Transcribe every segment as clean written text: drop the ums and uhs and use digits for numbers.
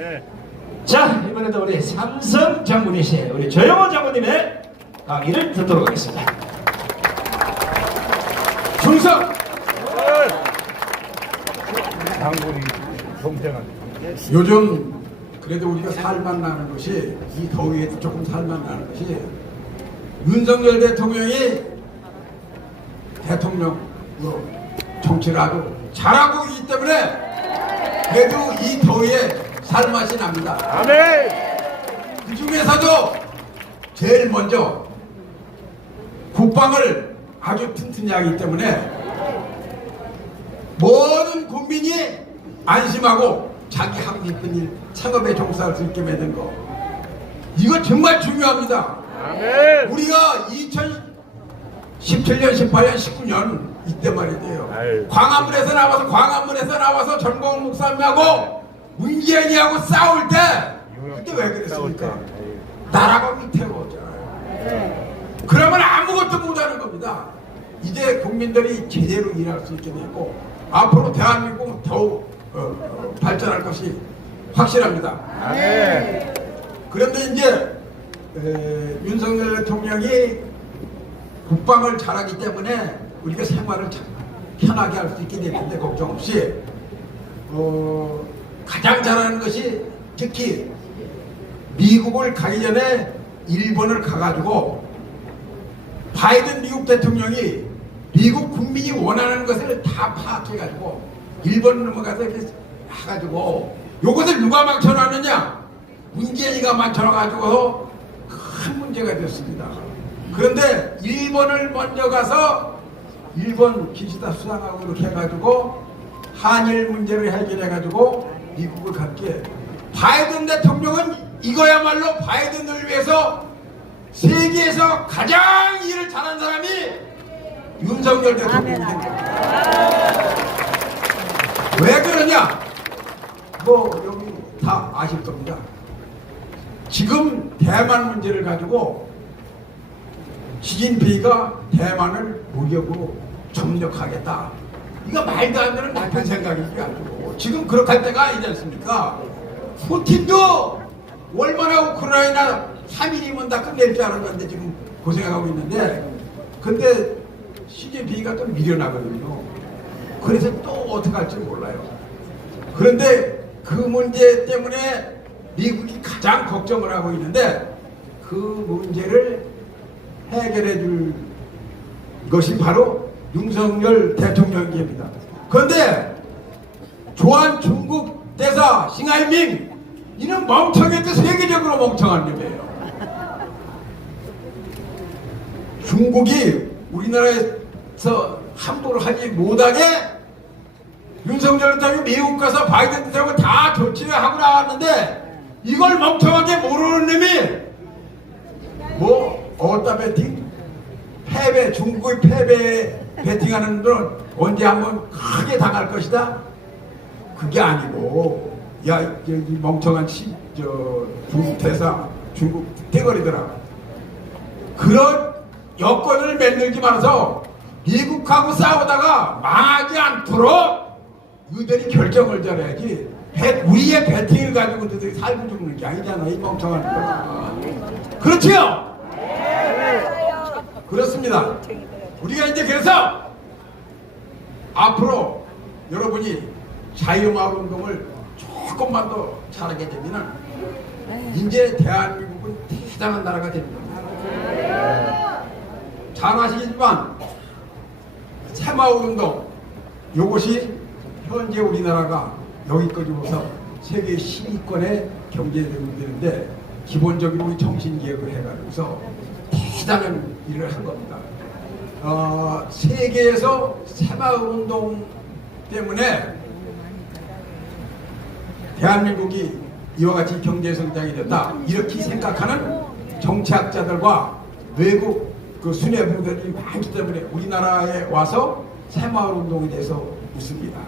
네. 자, 이번에도 우리 삼성 장군이신 우리 조영호 장군님의 강의를 듣도록 하겠습니다. 충성! 장군이 동생한. 요즘 그래도 우리가 살만 나는 것이, 이 더위에도 조금 살만 나는 것이, 윤석열 대통령이 대통령으로 정치를 아주 잘하고 있기 때문에 그래도 이 더위에 살맛이 납니다. 아멘! 그 중에서도 제일 먼저 국방을 아주 튼튼히 하기 때문에 모든 국민이 안심하고 자기 하고 싶은 일, 창업에 종사할 수 있게 만든 거, 이거 정말 중요합니다. 아멘! 우리가 2017년, 18년, 19년 이때 말이에요. 아유. 광화문에서 나와서 전광훈 목사님하고 문재인이하고 싸울 때 그때 왜 그랬습니까? 나라가 위태로웠잖아요. 그러면 아무것도 못하는 겁니다. 이제 국민들이 제대로 일할 수 있게 되고 앞으로 대한민국은 더욱 발전할 것이 확실합니다. 아멘! 그런데 이제 윤석열 대통령이 국방을 잘하기 때문에 우리가 생활을 참 편하게 할 수 있게 되는데 걱정 없이 가장 잘하는 것이 특히 미국을 가기 전에 일본을 가가지고 바이든 미국 대통령이 미국 국민이 원하는 것을 다 파악해가지고 일본 넘어가서 이렇게 해가지고 요것을 누가 망쳐놨느냐? 문재인이가 망쳐놔가지고 큰 문제가 됐습니다. 그런데 일본을 먼저 가서 일본 기시다 수상하고 이렇게 해가지고 한일 문제를 해결해가지고 미국을 갔기에 바이든 대통령은 이거야말로 바이든을 위해서 세계에서 가장 일을 잘한 사람이 윤석열 대통령입니다. 왜 그러냐? 뭐 여기 다 아실 겁니다. 지금 대만 문제를 가지고 시진핑이가 대만을 무력으로 점령하겠다. 이거 말도 안 되는 나쁜 생각이지 않고 지금 그렇게 할 때가 아니지 않습니까? 푸틴도 얼마나 우크라이나 3일이면 다 끝낼 줄 알았는데 지금 고생하고 있는데 근데 시진핑이가 또 밀려나거든요. 그래서 또 어떻게 할지 몰라요. 그런데 그 문제 때문에 미국이 가장 걱정을 하고 있는데 그 문제를 해결해 줄 것이 바로 윤석열 대통령입니다. 그런데 조한 중국 대사 싱하이밍 이는 멍청해도 세계적으로 멍청한 놈이에요. 중국이 우리나라에서 함부로 하지 못하게 윤석열 대통령이 미국 가서 바이든 대통령을 다 조치를 하고 나왔는데 이걸 멍청하게 모르는 놈이 뭐 어디다 배팅? 패배, 중국의 패배에 배팅하는 놈은 언제 한번 크게 당할 것이다? 그게 아니고 야, 이 멍청한 중국 대사, 중국 대거리더라. 그런 여건을 만들지 말아서 미국하고 싸우다가 망하지 않도록 너희들이 결정을 잘해야지 우리의 배팅을 가지고 너희들이 살고 죽는 게 아니잖아, 이 멍청한 거. 그렇지요? 그렇습니다. 우리가 이제 그래서 앞으로 여러분이 자유마을운동을 조금만 더 잘하게 되면 이제 대한민국은 대단한 나라가 됩니다. 잘 아시겠지만 새마을운동 이것이 현재 우리나라가 여기까지 오서 세계 10위권의 경제대국인데 기본적으로 우리 정신개혁을 해가지고서 대단한 일을 한 겁니다. 세계에서 새마을운동 때문에 대한민국이 이와 같이 경제성장이 됐다 이렇게 생각하는 정치학자들과 외국 그 수뇌부들이 많기 때문에 우리나라에 와서 새마을운동에 대해서 묻습니다.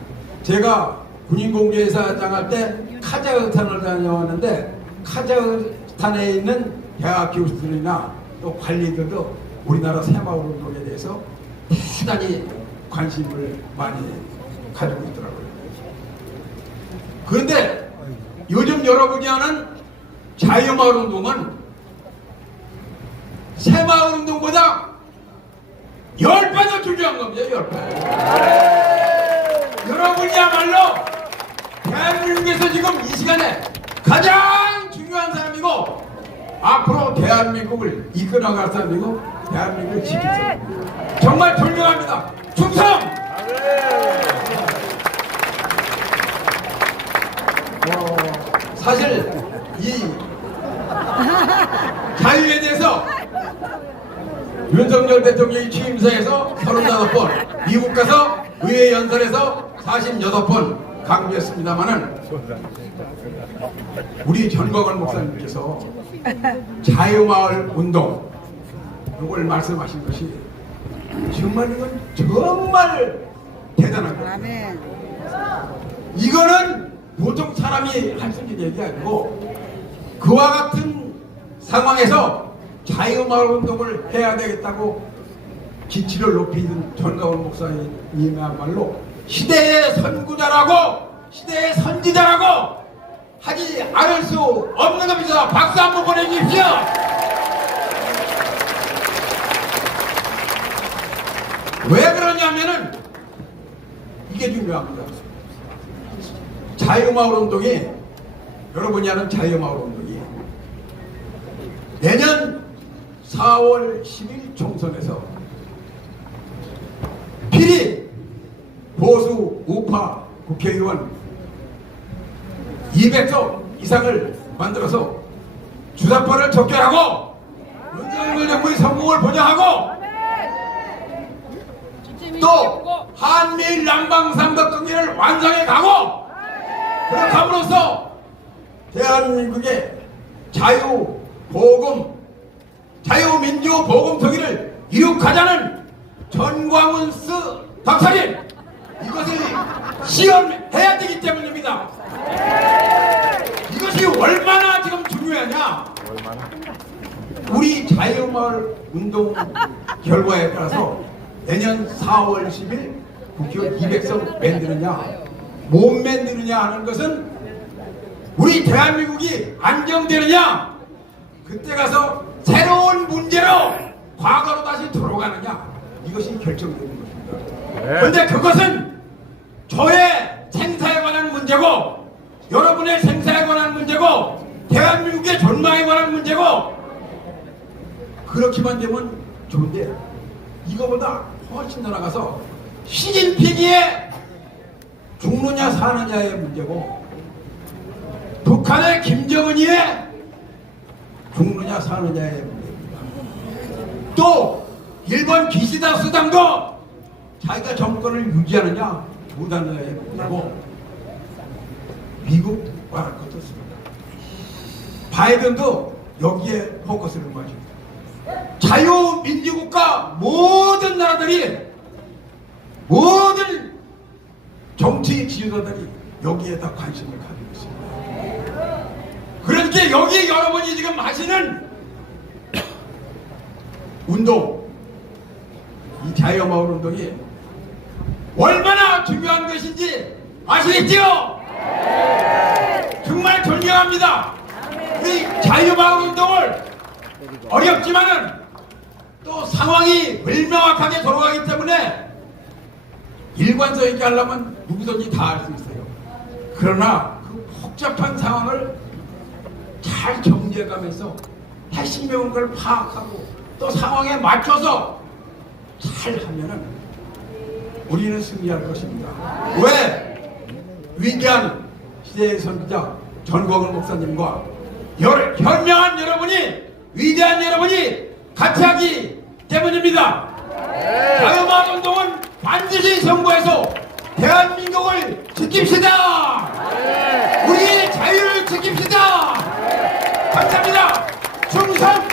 제가 군인공개회사장 할 때 카자흐스탄을 다녀왔는데 카자흐스탄에 있는 대학 교수들이나 또 관리들도 우리나라 새마을운동에 대해서 대단히 관심을 많이 가지고 있더라고요. 그런데 요즘 여러분이 하는 자유마을 운동은 새마을 운동보다 10배 더 중요한 겁니다. 10배. 여러분이야말로 대한민국에서 지금 이 시간에 가장 중요한 사람이고 앞으로 대한민국을 이끌어갈 사람이고 대한민국을 지킬 사람입니다. 정말 존경합니다. 충성! 사실 이 자유에 대해서 윤석열 대통령이 취임사에서 35번, 미국 가서 의회 연설에서 48번 강조했습니다마는 우리 전광훈 목사님께서 자유마을 운동 이걸 말씀하신 것이 정말 이건 정말 대단한 겁니다. 아멘. 이거는 보통 사람이 할 수 있는 얘기 아니고 그와 같은 상황에서 자유마을 운동을 해야 되겠다고 기치를 높이는 전광훈 목사님이야말로 시대의 선구자라고 시대의 선지자라고 하지 않을 수 없는 겁니다. 박수 한번 보내주십시오. 왜 그러냐면은 이게 중요합니다. 자유마을 운동이 여러분이 아는 자유마을 운동이 내년 4월 10일 총선에서 필히 보수 우파 국회의원 200석 이상을 만들어서 주사파를 척결하고 윤석열 정부의 성공을 보장하고 또 한미일 남방 삼각관계를 완성해 가고 그렇게 함으로써 대한민국의 자유보금 자유민주보금통일을 이룩하자는 전광훈스 박사님 이것을 시연해야 되기 때문입니다. 이것이 얼마나 지금 중요하냐. 우리 자유마을 운동 결과에 따라서 내년 4월 10일 국회의원 200석 만드느냐 못 만드느냐 하는 것은 우리 대한민국이 안정되느냐 그때 가서 새로운 문제로 과거로 다시 돌아가느냐 이것이 결정되는 것입니다. 그런데 그것은 저의 생사에 관한 문제고 여러분의 생사에 관한 문제고 대한민국의 존망에 관한 문제고 그렇게만 되면 좋은데 이거보다 훨씬 더 나가서 시진핑의 죽느냐 사느냐의 문제고 북한의 김정은이의 죽느냐 사느냐의 문제입니다. 또 일본 기시다 수당도 자기가 정권을 유지하느냐 못하느냐의 문제고 미국 말할 것도 없습니다. 바이든도 여기에 포커스를 맞춥니다. 자유민주국가 모든 나라들이 모든 정치 지도자들이 여기에다 관심을 가지고 있습니다. 그렇게 여기 여러분이 지금 하시는 운동 이 자유마을 운동이 얼마나 중요한 것인지 아시겠지요? 정말 존경합니다. 우리 자유마을 운동을 어렵지만은 또 상황이 불명확하게 돌아가기 때문에 일관성 있게 하려면 누구든지 다 할 수 있어요. 그러나 그 복잡한 상황을 잘 정리해가면서 핵심적인 걸 파악하고 또 상황에 맞춰서 잘 하면은 우리는 승리할 것입니다. 왜? 위대한 시대의 선지자 전광훈 목사님과 현명한 여러분이 위대한 여러분이 같이 하기 때문입니다. 자유마을 운동은 반드시 선거해서 대한민국을 지킵시다. 우리의 자유를 지킵시다. 감사합니다. 충성!